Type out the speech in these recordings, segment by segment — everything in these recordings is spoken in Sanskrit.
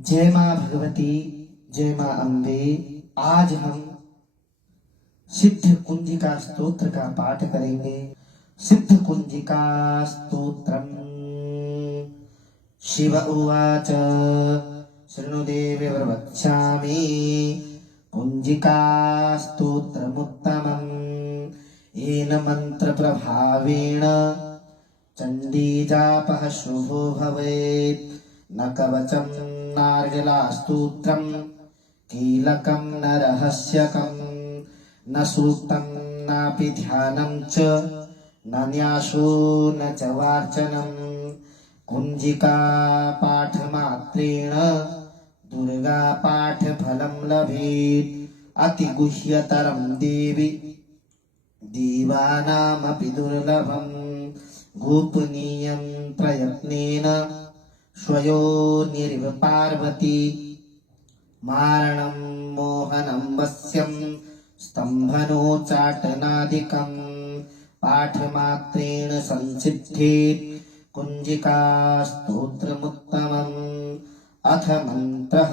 जय माँ भगवती, जय माँ अम्बे। आज हम सिद्ध कुंजिका स्तोत्र का पाठ करेंगे। सिद्ध कुंजिका स्तोत्रम। शिव उवाच शृणुदेव प्रवक्ष्यामि कुंजिका स्तोत्रमुत्तमम्। येन मंत्र प्रभावेण चंडी जापः शुभो भवेत्। न कवचं नार्गलास्तोत्रं कीलकं न रहस्यकं न सूक्तं नापि ध्यानं च न न्यासो न च वार्चनं। कुंजिका पाठमात्रेण दुर्गा पाठफलं लभेत्। अतिगुह्यतरं देवि देवानामपि दुर्लभं। गोपनीयं प्रयत्नेन स्वयोनिरिव पार्वती। मारणं मोहनं वश्यं स्तम्भनोच्चाटनादिकं। पाठमात्रेण संसिद्धेत् कुंजिका स्तोत्रमुत्तमम्। अथ मन्त्रः।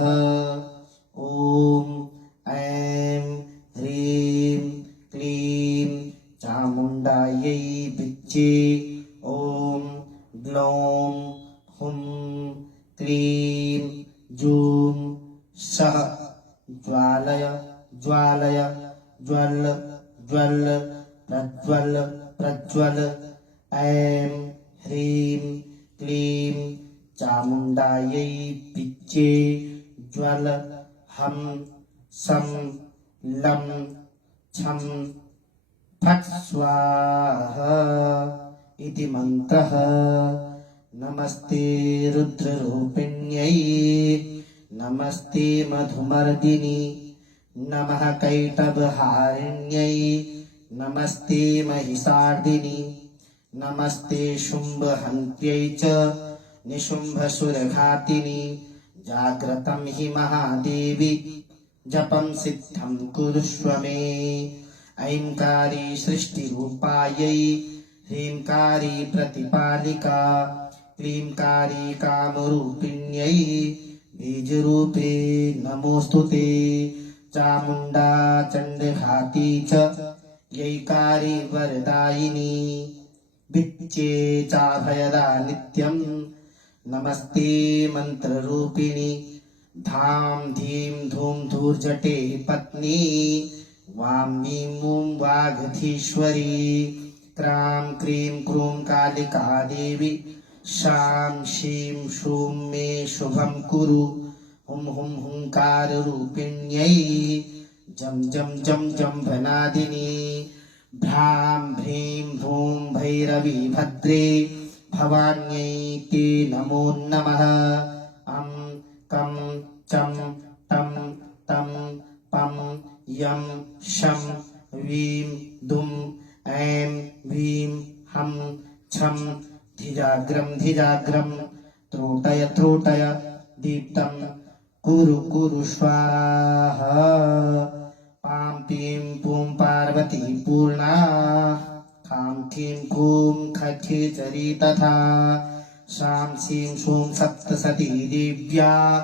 ॐ ऐं ह्रीं क्लीं चामुण्डायै विच्चे। ॐ ग्लौं हुं क्लीं जूं सः ज्वालय ज्वालय ज्वल ज्वल प्रज्वल प्रज्वल। ऐं ह्रीं क्लीं चामुण्डायै विच्चे। ज्वल हं सं लं छं फट् स्वाहा इति मन्त्रः। नमस्ते रुद्ररूपिण्यै नमस्ते मधुमर्दिनि नमः कैटभहारिण्यै नमस्ते महिषार्दिनि नमस्ते शुम्भहन्त्यै च निशुम्भसुरघातिनि। जाग्रतं हि महादेवी जपं सिद्धं कुरुष्व मे। ऐंकारी सृष्टिरूपायै ह्रींकारी प्रतिपालिका क्लींकारी कामरूपिण्यै बीजरूपे नमोऽस्तुते। चामुण्डा चण्डघाती च यैकारी वरदायिनी विच्चे चाभयदा नित्यं नमस्ते मन्त्ररूपिणी। धाम धीम धूम धूर्जटे पत्नी वां मीं मूं वागधीश्वरी। क्रां क्रीं क्रूं कालिका देवी शां शीं शूं मे शुभं कुरु। हुं हुं हुंकाररूपिण्यै जं जं जं जम्भनादिनी। भ्रां भ्रीं भ्रूं भैरवी भद्रे भवान्यै ते नमो नमः। अं कं चं टं तं पं यं शं वीं दुं ऐं वीं हं छं धिजाग्रं धिजाग्रं। त्रोटय त्रोटय दीप्तं कुरु कुरु स्वाहा। पां पीं पूं पार्वती पूर्णा खां खीं खूं खखेचरी तथा। शां शीं शूं सप्तसती दिव्या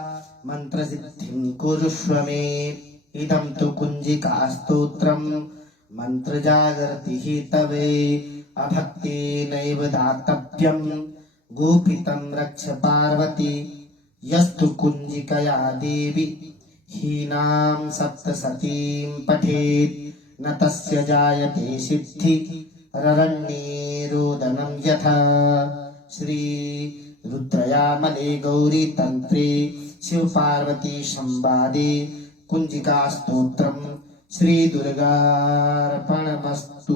मन्त्रसिद्धिं कुरुष्व मे। इदं तु कुंजिका स्तोत्रम् मन्त्रजागर्ति हि तवे। अभक्तेनैव दातव्यं गोपितं रक्ष पार्वती। यस्तु कुंजिकया देवी हीनां सप्तसतीं पठेत् न तस्य जायते सिद्धि ररण्ये रोदनं यथा। श्री रुद्रयामले गौरी तंत्रे शिव पार्वती संवादे कुंजिका स्तोत्रम् श्री दुर्गार्पणमस्तु।